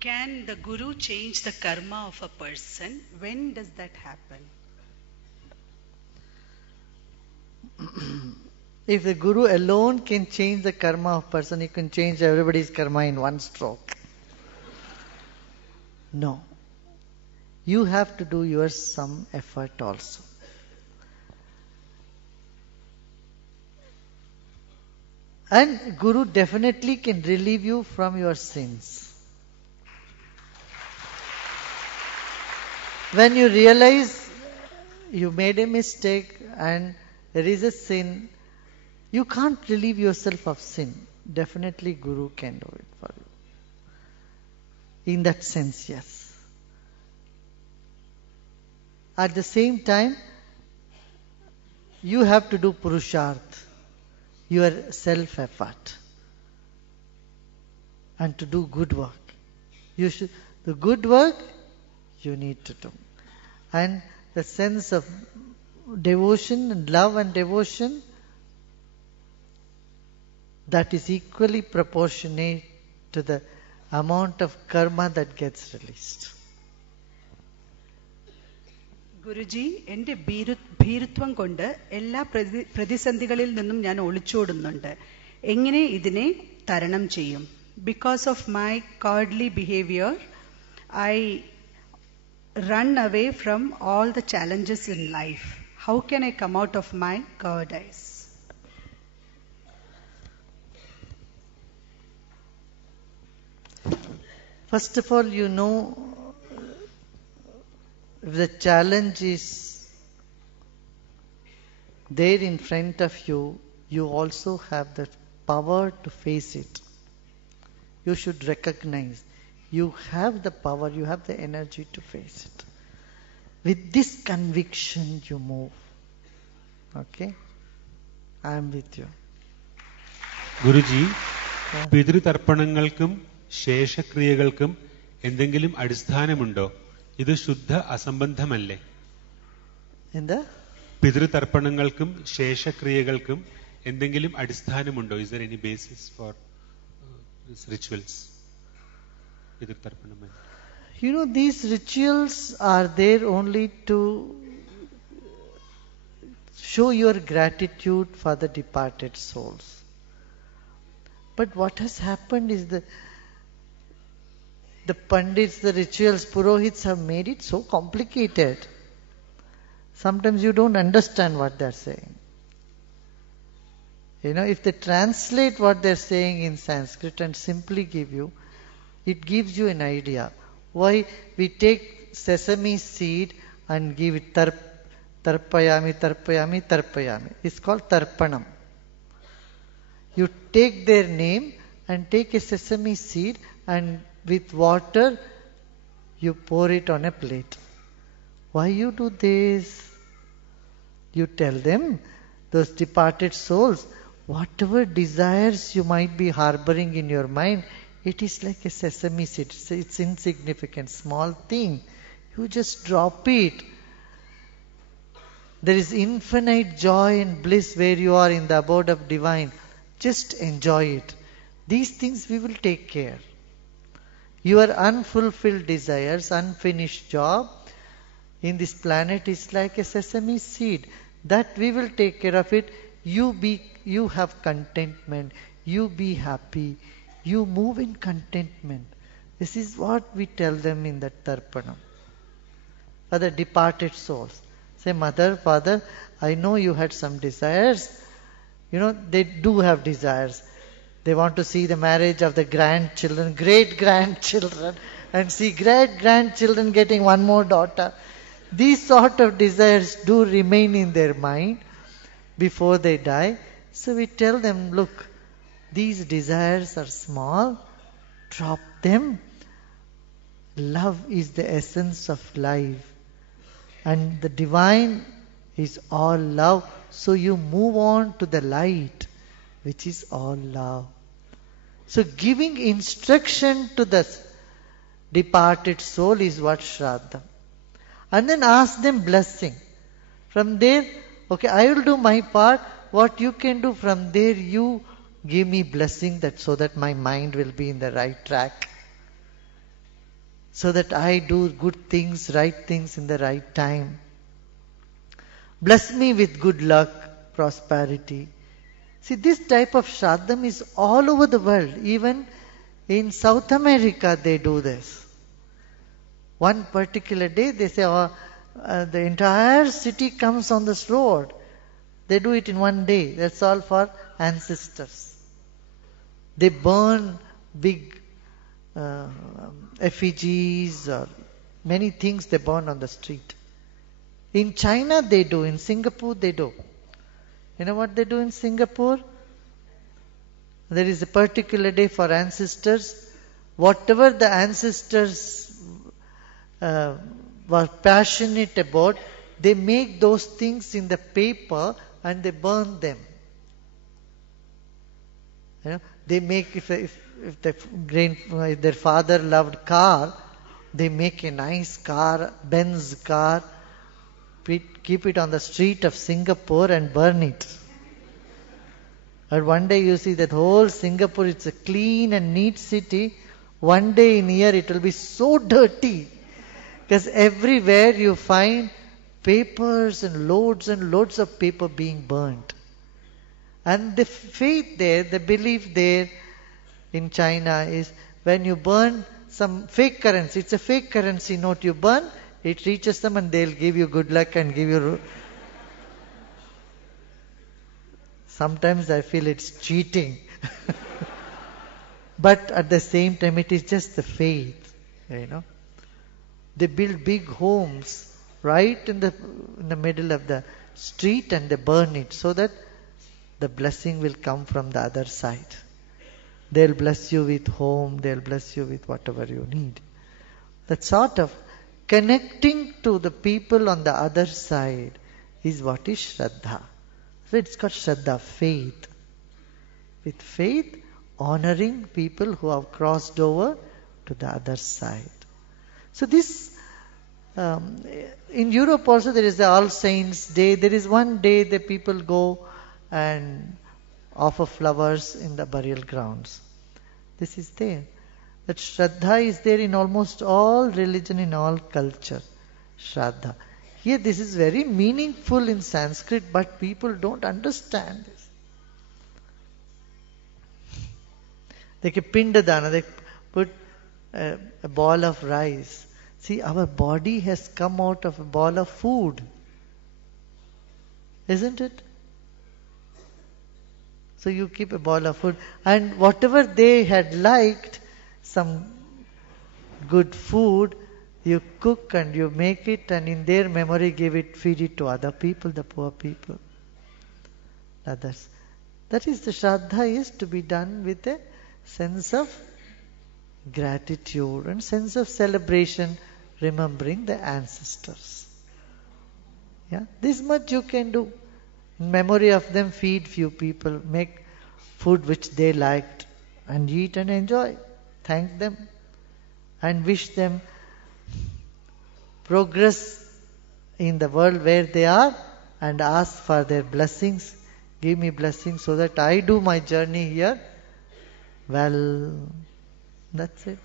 Can the guru change the karma of a person? When does that happen? If the guru alone can change the karma of person, he can change everybody's karma in one stroke. No. You have to do your some effort also. And Guru definitely can relieve you from your sins. When you realize you made a mistake and there is a sin, you can't relieve yourself of sin. Definitely Guru can do it for you. In that sense, yes. At the same time, you have to do purusharth, your self-effort, and to do good work. The good work you need to do. And the sense of devotion and love and devotion, that is equally proportionate to the amount of karma that gets released. Guruji, എൻ്റെ ഭീരുത്വം കൊണ്ട് എല്ലാ പ്രതിസന്ധികളിൽ നിന്നും ഞാൻ ഒളിച്ചോടുന്നുണ്ട്. എങ്ങനെ ഇതിനെ തരണം ചെയ്യും? Because of my cowardly behavior, I run away from all the challenges in life. How can I come out of my cowardice? First of all, you know, if the challenge is there in front of you, you also have the power to face it. You should recognize you have the power, you have the energy to face it. With this conviction, you move. Okay? I am with you. Guruji, പിതൃതർപ്പണങ്ങൾക്കും ശേഷക്രിയകൾക്കും എന്തെങ്കിലും അടിസ്ഥാനമുണ്ടോ? ഇത് ശുദ്ധ അസംബന്ധമല്ലേ? എന്താ? പിതൃതർപ്പണങ്ങൾക്കും ശേഷക്രിയകൾക്കും എന്തെങ്കിലും അടിസ്ഥാനമുണ്ടോ? Is there any basis for these rituals? പിതൃതർപ്പണം. You know, these rituals are there only to show your gratitude for the departed souls. But what has happened is the pandits, the rituals, purohits have made it so complicated. Sometimes you don't understand what they're saying. You know, if they translate what they're saying in Sanskrit and simply give you, it gives you an idea. Why we take sesame seed and give it tarpayami, tarpayami, tarpayami. It's called tarpanam. You take their name and take a sesame seed and with water you pour it on a plate. Why you do this? You tell them, those departed souls, whatever desires you might be harboring in your mind, it is like a sesame seed. It's insignificant, small thing. You just drop it. There is infinite joy and bliss where you are in the abode of divine. Just enjoy it. These things we will take care. Your unfulfilled desires, unfinished job in this planet is like a sesame seed. That we will take care of it. You have contentment. You be happy. You move in contentment. This is what we tell them in that tarpanam. For the departed souls. Say, mother, father, I know you had some desires. You know, they do have desires. They want to see the marriage of the grandchildren, great-grandchildren, and see great-grandchildren getting one more daughter. These sort of desires do remain in their mind before they die. So we tell them, look, these desires are small, drop them. Love is the essence of life. And the divine is all love. So you move on to the light, which is all love. So giving instruction to the departed soul is what Shraddha. And then ask them blessing. From there, okay, I will do my part. What you can do from there, you give me blessing that so that my mind will be in the right track. so that I do good things, right things in the right time. Bless me with good luck, prosperity. See, this type of Shraddham is all over the world. Even in South America they do this. One particular day they say, the entire city comes on this road. They do it in one day. That's all for ancestors. They burn big effigies or many things they burn on the street. In China they do. In Singapore they do. You know what they do in Singapore? There is a particular day for ancestors. Whatever the ancestors were passionate about, they make those things in the paper and they burn them. You know, they make, if their father loved car, they make a nice car, Benz car, keep it on the street of Singapore and burn it. And one day you see that whole Singapore, it's a clean and neat city. One day in a year it will be so dirty. Because everywhere you find papers and loads of paper being burnt. And the faith there, the belief there in China is when you burn some fake currency, it's a fake currency note you burn, it reaches them and they'll give you good luck and give you... Sometimes I feel it's cheating. But at the same time it is just the faith, you know. They build big homes right in the middle of the street and they burn it so that the blessing will come from the other side. They'll bless you with home, they'll bless you with whatever you need. That sort of connecting to the people on the other side is what is Shraddha. So it's called Shraddha, faith. With faith, honoring people who have crossed over to the other side. So this, in Europe also there is the All Saints Day. There is one day the people go and offer flowers in the burial grounds. This is there. That Shraddha is there in almost all religion, in all culture. Shraddha. Here this is very meaningful in Sanskrit, but people don't understand this. Like a Pindadana, they put a ball of rice. See, our body has come out of a ball of food. Isn't it? So you keep a ball of food. And whatever they had liked, some good food, you cook and you make it and in their memory feed it to other people, the poor people. Others. That is the Shraddha is to be done with a sense of gratitude and sense of celebration, remembering the ancestors. Yeah, this much you can do. In memory of them, feed few people, make food which they liked and eat and enjoy. Thank them and wish them progress in the world where they are and ask for their blessings. Give me blessings so that I do my journey here. Well, that's it.